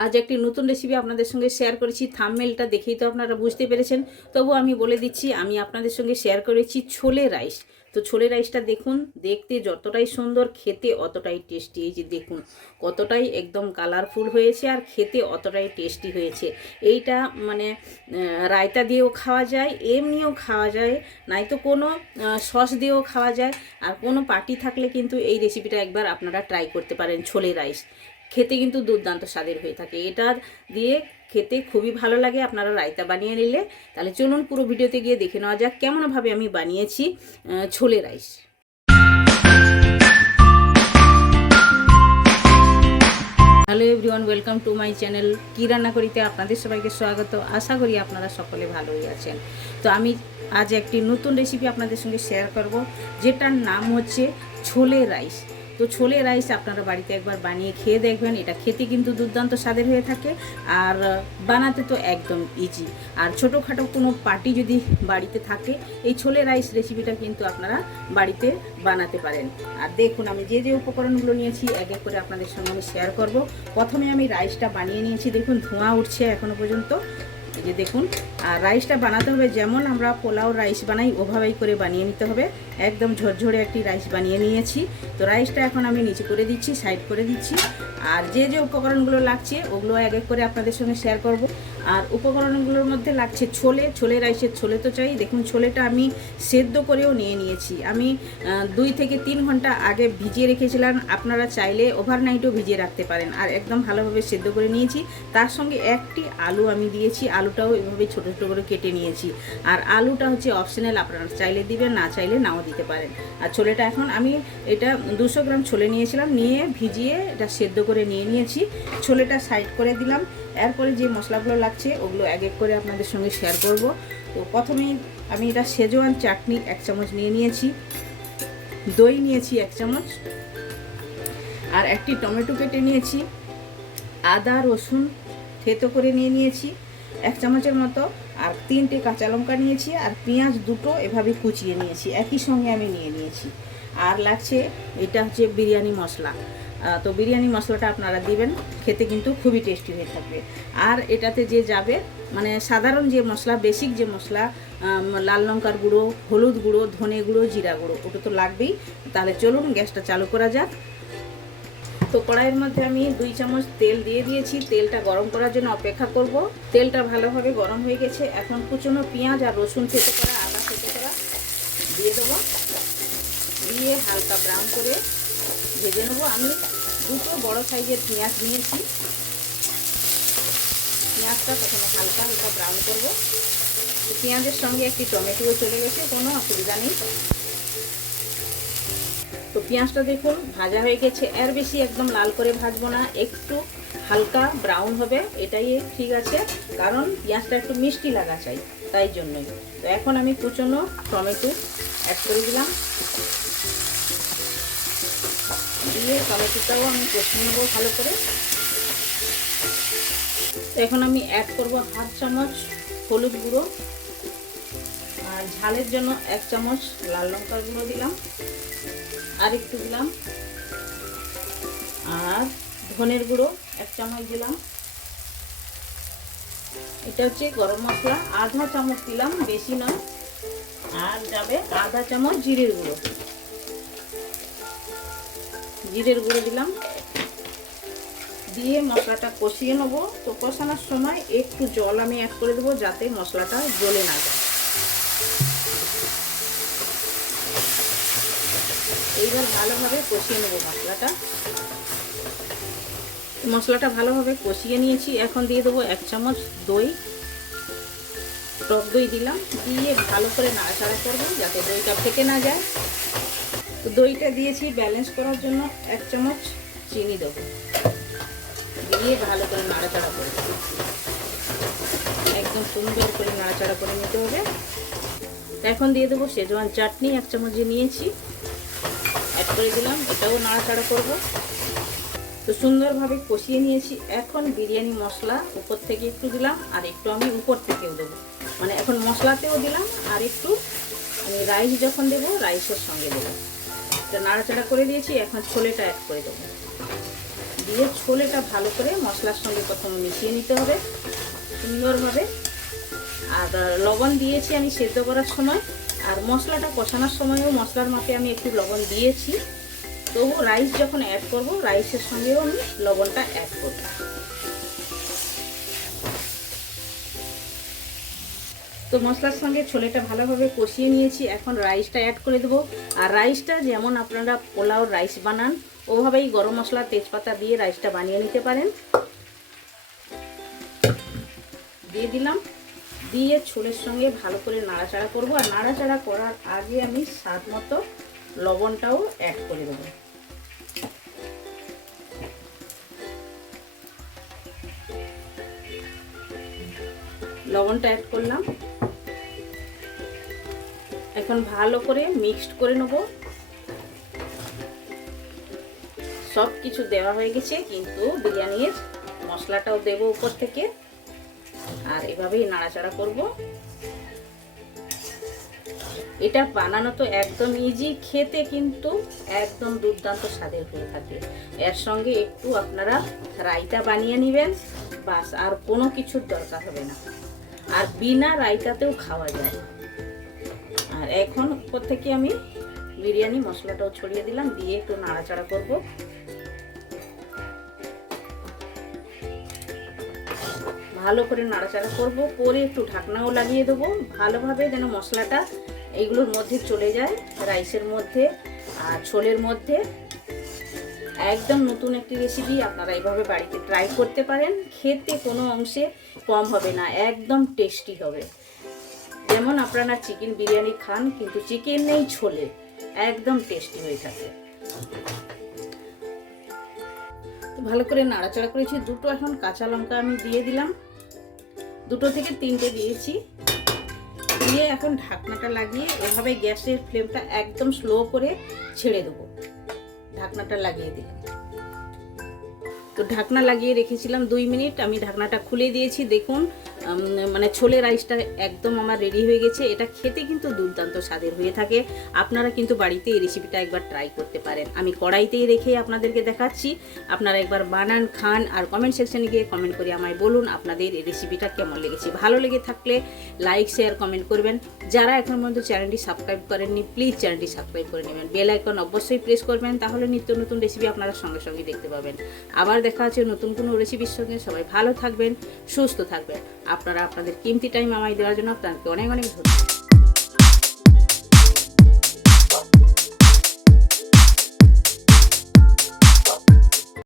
আজ একটি নতুন রেসিপি আপনাদের সঙ্গে শেয়ার করেছি। থাম্বনেলটা দেখেই তো আপনারা বুঝতে পেরেছেন, তবু আমি বলে দিচ্ছি, আমি আপনাদের সঙ্গে শেয়ার করেছি ছোলে রাইস। তো ছোলে রাইসটা দেখুন, দেখতে যতটাই সুন্দর, খেতে অতটাই টেস্টি। এই যে দেখুন কতটাই একদম কালারফুল হয়েছে আর খেতে অতটাই টেস্টি হয়েছে। এইটা মানে রায়তা দিয়েও খাওয়া যায়, এমনিও খাওয়া যায়, নয়তো কোনো সস দিয়েও খাওয়া যায়। আর কোনো পার্টি থাকলে কিন্তু এই রেসিপিটা একবার আপনারা ট্রাই করতে পারেন। ছোলে রাইস খেতে কিন্তু দুর্দান্ত স্বাদের হয়ে থাকে। এটা দিয়ে খেতে খুবই ভালো লাগে আপনারা রায়তা বানিয়ে নিলে। তাহলে চলুন পুরো ভিডিওতে গিয়ে দেখে নেওয়া যাক কেমনভাবে আমি বানিয়েছি chole rice. Hello everyone, welcome to my channel. কি রান্না করিতে আপনাদের সবাইকে স্বাগত। আশা করি আপনারা সকলে ভালোই আছেন। তো আমি আজ একটি নতুন রেসিপি আপনাদের সঙ্গে শেয়ার করব, যেটার নাম হচ্ছে ছোলে রাইস। তো ছোলে রাইস আপনারা বাড়িতে একবার বানিয়ে খেয়ে দেখবেন। এটা খেতে কিন্তু দুর্দান্ত স্বাদের হয়ে থাকে আর বানাতে তো একদম ইজি। আর ছোটোখাটো কোনো পার্টি যদি বাড়িতে থাকে, এই ছোলে রাইস রেসিপিটা কিন্তু আপনারা বাড়িতে বানাতে পারেন। আর দেখুন আমি যে যে উপকরণগুলো নিয়েছি এক এক করে আপনাদের সঙ্গে আমি শেয়ার করব। প্রথমে আমি রাইসটা বানিয়ে নিয়েছি, দেখুন ধোঁয়া উঠছে এখনও পর্যন্ত। এই যে দেখুন, আর রাইসটা বানাতে হবে যেমন আমরা পোলাও রাইস বানাই ওভাবেই করে বানিয়ে নিতে হবে। একদম ঝরঝরে একটি রাইস বানিয়ে নিয়েছি। তো রাইসটা এখন আমি নিচে করে দিচ্ছি, সাইড করে দিচ্ছি। আর যে যে উপকরণগুলো লাগছে ওগুলো এক এক করে আপনাদের সঙ্গে শেয়ার করব। আর উপকরণগুলোর মধ্যে লাগছে ছোলে রাইসের ছোলে তো চাই। দেখুন ছোলেটা আমি সেদ্ধ করেও নিয়েছি। আমি 2 থেকে 3 ঘন্টা আগে ভিজিয়ে রেখেছিলাম। আপনারা চাইলে ওভারনাইটও ভিজিয়ে রাখতে পারেন। আর একদম ভালোভাবে সেদ্ধ করে নিয়েছি। তার সঙ্গে একটি আলু আমি দিয়েছি, আলুটাও এভাবে ছোটো ছোটো করে কেটে নিয়েছি। আর আলুটা হচ্ছে অপশনাল, আপনারা চাইলে দিবেন, না চাইলে নাও দিতে পারেন। আর ছোলেটা এখন আমি এটা 200 গ্রাম ছোলে নিয়েছিলাম, নিয়ে ভিজিয়ে এটা সেদ্ধ করে নিয়েছি। ছোলেটা সাইড করে দিলাম। এরপরে যে মশলাগুলো লাগছে ওগুলো এক এক করে আপনাদের সঙ্গে শেয়ার করব। তো প্রথমেই আমি এটা শেজওয়ান চাটনি 1 চামচ নিয়ে নিয়েছি, দই নিয়েছি 1 চামচ, আর একটি টমেটো কেটে নিয়েছি, আদা রসুন থেতো করে নিয়েছি 1 চামচের মতো, আর 3টে কাঁচা লঙ্কা নিয়েছি, আর পেঁয়াজ 2টো এভাবে কুচিয়ে নিয়েছি, একই সঙ্গে আমি নিয়েছি। আর লাগছে এটা হচ্ছে বিরিয়ানি মশলা। তো বিরিয়ানি মশলাটা আপনারা দিবেন, খেতে কিন্তু খুবই টেস্টি হয়ে থাকবে। আর এটাতে যে যাবে মানে সাধারণ যে মশলা, বেসিক যে মশলা, লাল লঙ্কার গুঁড়ো, হলুদ গুঁড়ো, ধনে গুঁড়ো, জিরা গুঁড়ো, ওটা তো লাগবেই। তাহলে চলুন গ্যাসটা চালু করা যাক। তো কড়াইয়ের মধ্যে আমি 2 চামচ তেল দিয়ে দিয়েছি। তেলটা গরম করার জন্য অপেক্ষা করব। তেলটা ভালোভাবে গরম হয়ে গেছে। এখন কুচনো পেঁয়াজ আর রসুন থেতো করা, আদা থেতো করা দিয়ে দেবো। দিয়ে হালকা ব্রাউন করে ভেজে নেবো। আমি 2টো বড় সাইজের পেঁয়াজ নিয়েছি। পেঁয়াজটা প্রথমে হালকা হালকা ব্রাউন করব। তো পেঁয়াজের সঙ্গে একটি টমেটোও চলে গেছে, কোনো অসুবিধা নেই। তো পেঁয়াজটা দেখুন ভাজা হয়ে গেছে। এর বেশি একদম লাল করে ভাজবো না, একটু হালকা ব্রাউন হবে, এটাই ঠিক আছে। কারণ পেঁয়াজটা একটু মিষ্টি লাগা চাই, তাই জন্যই। তো এখন আমি কুচনো টমেটো অ্যাড করে দিলাম, দিয়ে টমেটোটাও আমি কষিয়ে নেবো ভালো করে। এখন আমি অ্যাড করব 1/2 চামচ হলুদ গুঁড়ো, আর ঝালের জন্য 1 চামচ লাল লঙ্কার গুঁড়ো দিলাম, আর একটু দিলাম, আর ধনের গুঁড়ো 1 চামচ দিলাম। এটা হচ্ছে গরম মশলা 1/2 চামচ দিলাম, বেশি নয়। আর যাবে 1/2 চামচ জিরের গুঁড়ো, দিলাম। দিয়ে মশলাটা কষিয়ে নেবো। তো কষানোর সময় একটু জল আমি অ্যাড করে দেবো, যাতে মশলাটা জ্বলে না যায়। এইবার ভালোভাবে কষিয়ে নেবো মশলাটা ভালোভাবে কষিয়ে নিয়েছি। এখন দিয়ে দেবো 1 চামচ দই, টক দই দিলাম। দিয়ে ভালো করে নাড়াচাড়া করবো যাতে দইটা ফেটে না যায়। তো দইটা দিয়েছি ব্যালেন্স করার জন্য 1 চামচ চিনি দেবো, দিয়ে ভালো করে নাড়াচাড়া করে একদম সুন্দর করে নাড়াচাড়া করে নিতে হবে। এখন দিয়ে দেবো শেজওয়ান চাটনি 1 চামচ যে নিয়েছি, অ্যাড করে দিলাম, এটাও নাড়াচাড়া করব। তো সুন্দরভাবে কষিয়ে নিয়েছি। এখন বিরিয়ানি মশলা উপর থেকে একটু দিলাম, আর একটু আমি উপর থেকেও দেবো, মানে এখন মশলাতেও দিলাম, আর একটু আমি রাইস যখন দেবো রাইসের সঙ্গে দেবো। এটা নাড়াচাড়া করে দিয়েছি। এখন ছোলেটা অ্যাড করে দেবো, দিয়ে ছোলেটা ভালো করে মশলার সঙ্গে প্রথমে মিশিয়ে নিতে হবে সুন্দরভাবে। আর লবণ দিয়েছি আমি সেদ্ধ করার সময়, আর মশলাটা কষানোর সময়ও মশলার মাপে আমি একটু লবণ দিয়েছি। তবু রাইস যখন অ্যাড করব, রাইসের সঙ্গেও আমি লবণটা অ্যাড করব। তো মশলার সঙ্গে ছোলেটা ভালোভাবে কষিয়ে নিয়েছি। এখন রাইসটা অ্যাড করে দেবো। আর রাইসটা যেমন আপনারা পোলাও রাইস বানান ওভাবেই গরম মশলা তেজপাতা দিয়ে রাইসটা বানিয়ে নিতে পারেন। দিয়ে দিলাম, দিয়ে ছোলের সঙ্গে ভালো করে নাড়াচাড়া করব। আর নাড়াচাড়া করার আগে আমি স্বাদ মতো লবণটাও অ্যাড করে দেবো। লবণটা অ্যাড করলাম। এখন ভালো করে মিক্সড করে নেব। সব কিছু দেওয়া হয়ে গেছে, কিন্তু বিরিয়ানির মশলাটাও দেবো উপর থেকে। আর এভাবেই নাড়াচাড়া করব। এটা বানানো তো একদম ইজি, খেতে কিন্তু একদম দুর্দান্ত স্বাদের হয়ে থাকে। এর সঙ্গে একটু আপনারা রায়তা বানিয়ে নেবেন, বাস আর কোনো কিছুর দরকার হবে না। আর বিনা রায়তাতেও খাওয়া যায়। আর এখন উপর থেকে আমি বিরিয়ানি মশলাটাও ছড়িয়ে দিলাম, দিয়ে একটু নাড়াচাড়া করব। ভালো করে নাড়াচাড়া করব, করে একটু ঢাকনাও লাগিয়ে দেবো ভালোভাবে, যেন মশলাটা এইগুলোর মধ্যে চলে যায়, রাইসের মধ্যে আর ছোলের মধ্যে। একদম নতুন একটি রেসিপি, আপনারা এইভাবে বাড়িতে ট্রাই করতে পারেন। খেতে কোনো অংশে কম হবে না, একদম টেস্টি হবে। যেমন আপনারা চিকেন বিরিয়ানি খান, কিন্তু চিকেন নেই ছোলে, একদম টেস্টি হয়ে থাকে। ভালো করে নাড়াচাড়া করেছি। দুটো এখন কাঁচা লঙ্কা আমি দিয়ে দিলাম, 2 থেকে 3টে দিয়েছি। দিয়ে এখন ঢাকনাটা লাগিয়ে এভাবে গ্যাসের ফ্লেমটা একদম স্লো করে ছেড়ে দেবো। ঢাকনাটা লাগিয়ে দিলাম। তো ঢাকনা লাগিয়ে রেখেছিলাম 2 মিনিট, আমি ঢাকনাটা খুলে দিয়েছি। দেখুন মানে ছোলে রাইসটা একদম আমার রেডি হয়ে গেছে। এটা খেতে কিন্তু দুর্দান্ত স্বাদের হয়ে থাকে। আপনারা কিন্তু বাড়িতে এই রেসিপিটা একবার ট্রাই করতে পারেন। আমি কড়াইতেই রেখে আপনাদেরকে দেখাচ্ছি, আপনারা একবার বানান, খান। আর কমেন্ট সেকশনে গিয়ে কমেন্ট করে আমায় বলুন আপনাদের এই রেসিপিটা কেমন লেগেছে। ভালো লেগে থাকলে লাইক শেয়ার কমেন্ট করবেন। যারা এখন পর্যন্ত চ্যানেলটি সাবস্ক্রাইব করেননি, প্লিজ চ্যানেলটি সাবস্ক্রাইব করে নেবেন। বেল আইকন অবশ্যই প্রেস করবেন, তাহলে নিত্য নতুন রেসিপি আপনারা সঙ্গে সঙ্গে দেখতে পাবেন। আবার দেখা হচ্ছে নতুন কোনো রেসিপির সঙ্গে। সবাই ভালো থাকবেন, সুস্থ থাকবেন। আপনারা আপনাদের কিমতি টাইম আমায় দেওয়ার জন্য আপনাকে অনেক অনেক ধন্যবাদ।